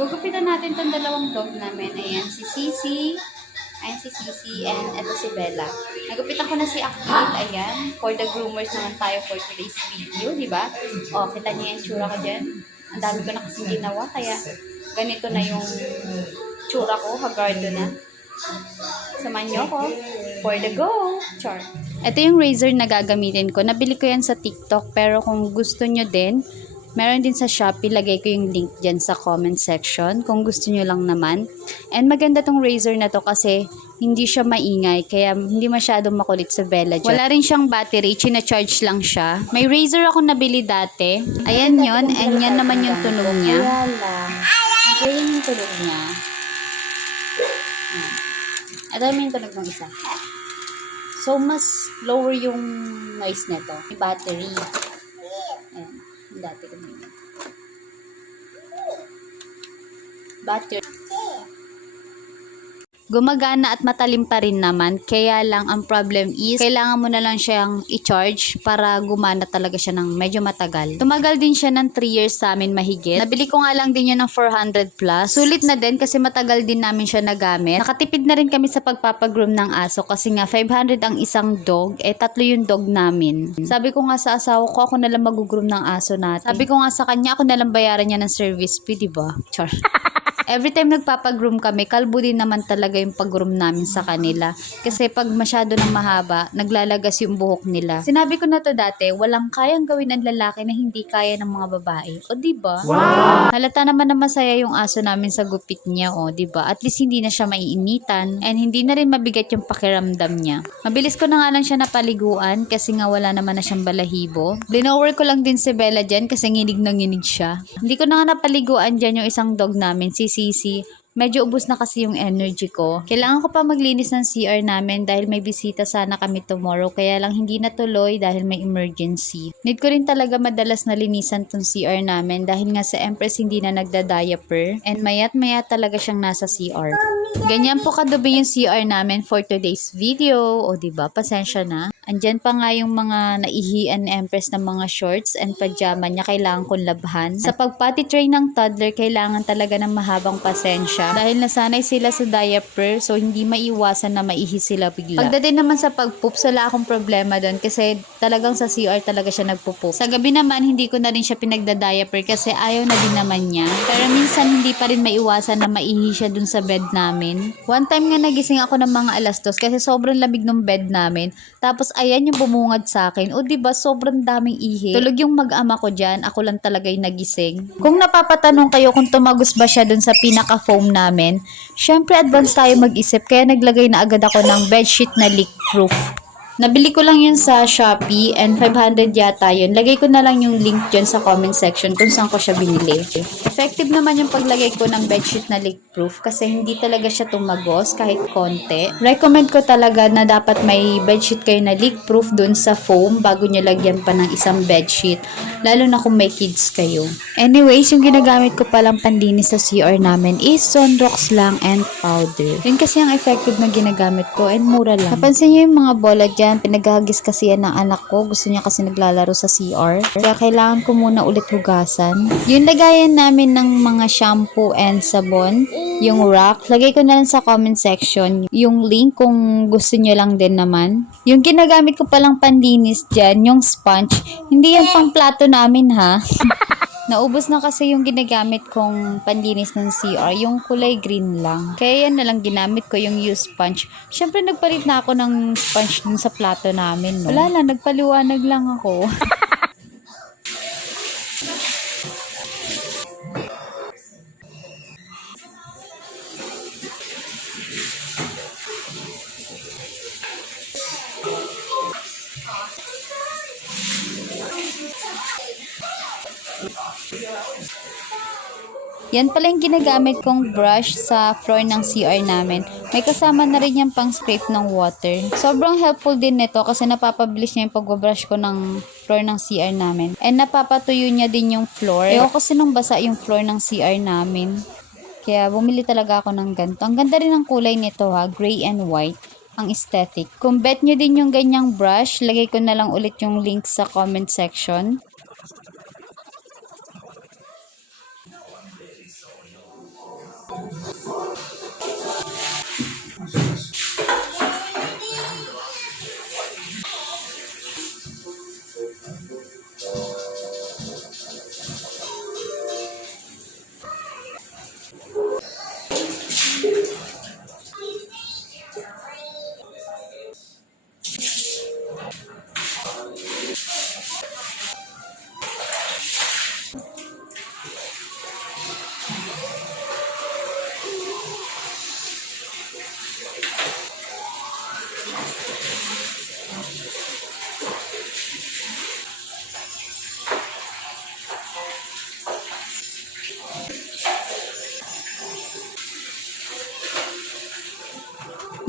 Gugupitan natin tong dalawang dog namin. Ayan, si Sisi. Ayan si Sisi and ito si Bella. Nagupitan ko na si Akil. Ayan, for the groomers naman tayo for today's video, di ba? O, kita niyo yung tsura ko dyan. Ang dami ko na kasing ginawa, kaya ganito na yung tsura ko. Hagardo na. Samahan niyo ko. For the go! Char. Ito yung razor na gagamitin ko. Nabili ko yan sa TikTok, pero kung gusto nyo din, meron din sa Shopee, lagay ko yung link dyan sa comment section kung gusto nyo lang naman. And maganda tong razor na to kasi hindi siya maingay, kaya hindi masyadong makulit sa Bella dyan. Wala rin siyang battery, china-charge lang siya. May razor ako nabili dati. Ayan yon, and yan naman yung tunog niya. Ayan yung tunog niya. Ito naman yung tunog ng isa. So, mas lower yung noise nito. May battery. Ayan. Dati ko na battery. Gumagana at matalim pa rin naman. Kaya lang ang problem is, kailangan mo na lang siyang i-charge para gumana talaga siya ng medyo matagal. Tumagal din siya ng 3 years sa amin mahigit. Nabili ko nga lang din yun ng 400 plus. Sulit na din kasi matagal din namin siya nagamit. Nakatipid na rin kami sa pagpapagroom ng aso kasi nga 500 ang isang dog, 3 yung dog namin. Sabi ko nga sa asawa ko, ako na lang mag-groom ng aso natin. Sabi ko nga sa kanya, ako na lang bayaran niya ng service fee, diba? Char. Every time nagpapagroom kami, kalbo din naman talaga yung pag-groom namin sa kanila. Kasi pag masyado ng mahaba, naglalagas yung buhok nila. Sinabi ko na to dati, walang kayang gawin ng lalaki na hindi kaya ng mga babae. O diba? Wow! Halata naman na masaya yung aso namin sa gupit niya, o diba? At least hindi na siya maiinitan and hindi na rin mabigat yung pakiramdam niya. Mabilis ko na nga lang siya napaliguan kasi nga wala naman na siyang balahibo. Blinower ko lang din si Bella dyan kasi nginig na nginig siya. Hindi ko na nga napaliguan dyan yung isang dog namin, si Sisi. Medyo ubos na kasi yung energy ko. Kailangan ko pa maglinis ng CR namin dahil may bisita sana kami tomorrow, kaya lang hindi natuloy dahil may emergency. Need ko rin talaga madalas na linisan tong CR namin dahil nga sa Empress hindi na nagda-diaper and mayat maya talaga siyang nasa CR. Ganyan po kadumi yung CR namin for today's video. O diba, pasensya na. Andyan pa nga yung mga naihian ni Empress ng mga shorts and pajama niya, kailangan kong labhan. Sa pagpati train ng toddler, kailangan talaga ng mahabang pasensya. Dahil nasanay sila sa diaper, so hindi maiwasan na maihi sila bigla. Pagdating naman sa pagpoop, wala akong problema doon kasi talagang sa CR talaga siya nagpo-poop. Sa gabi naman, hindi ko na rin siya pinagda-diaper kasi ayaw na din naman niya. Pero minsan hindi pa rin maiwasan na maihi siya dun sa bed namin. One time nga nagising ako ng mga 2:00 kasi sobrang lamig ng bed namin. Tapos ayan yung bumungad sa akin. O diba, sobrang daming ihi. Tulog yung mag-ama ko dyan. Ako lang talaga yung nagising. Kung napapatanong kayo kung tumagos ba siya dun sa pinaka-foam namin, syempre advance tayo mag-isip. Kaya naglagay na agad ako ng bedsheet na leak-proof. Nabili ko lang yun sa Shopee and 500 yata yun. Lagay ko na lang yung link dyan sa comment section kung saan ko siya binili. Effective naman yung paglagay ko ng bedsheet na leak-proof kasi hindi talaga siya tumagos kahit konti. Recommend ko talaga na dapat may bedsheet kayo na leak-proof dun sa foam bago nyo lagyan pa ng isang bedsheet. Lalo na kung may kids kayo. Anyways, yung ginagamit ko palang panlinis sa CR namin is Sunrox lang and powder. Yun kasi ang effective na ginagamit ko and mura lang. Napansin nyo yung mga bola dyan, pinaghagis kasi yan ng anak ko. Gusto niya kasi naglalaro sa CR. Kaya kailangan ko muna ulit hugasan. Yung lagayan namin ng mga shampoo and sabon, yung rack, lagay ko na lang sa comment section yung link kung gusto nyo lang din naman. Yung ginagamit ko palang panlinis dyan, yung sponge, hindi yan pang plato namin ha. Naubos na kasi yung ginagamit kong panlinis ng CR, yung kulay green lang. Kaya yan na lang ginamit ko, yung used sponge. Siyempre nagpalit na ako ng sponge dun sa plato namin, no? Wala lang, nagpaliwanag lang ako. Yan pala yung ginagamit kong brush sa floor ng CR namin. May kasama na rin yung pang scrape ng water. Sobrang helpful din nito kasi napapabilis niya yung pagbabrush ko ng floor ng CR namin. And napapatuyo niya din yung floor. Ayoko kasi nung basa yung floor ng CR namin. Kaya bumili talaga ako ng ganito. Ang ganda rin ng kulay nito ha, gray and white. Ang aesthetic. Kung bet nyo din yung ganyang brush, lagay ko na lang ulit yung link sa comment section.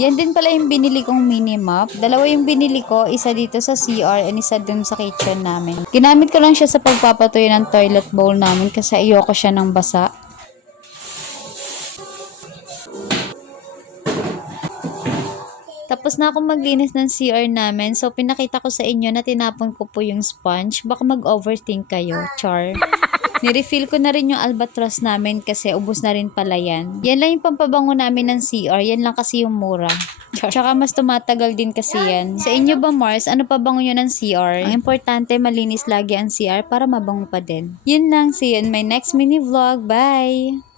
Yan din pala yung binili kong mini mop. Dalawa yung binili ko, isa dito sa CR and isa dun sa kitchen namin. Ginamit ko lang siya sa pagpapatuyo ng toilet bowl namin kasi ayoko siya ng basa. Tapos na akong maglinis ng CR namin. So, pinakita ko sa inyo na tinapon ko po yung sponge. Baka mag-overthink kayo. Char. Nirefill ko na rin yung albatross namin kasi ubos na rin pala yan. Yan lang yung pampabango namin ng CR. Yan lang kasi yung mura. Tsaka mas tumatagal din kasi yan. Sa inyo ba, Mars? Ano pa bango nyo ng CR? Ang importante, malinis lagi ang CR para mabango pa din. Yun lang. See you in my next mini vlog. Bye!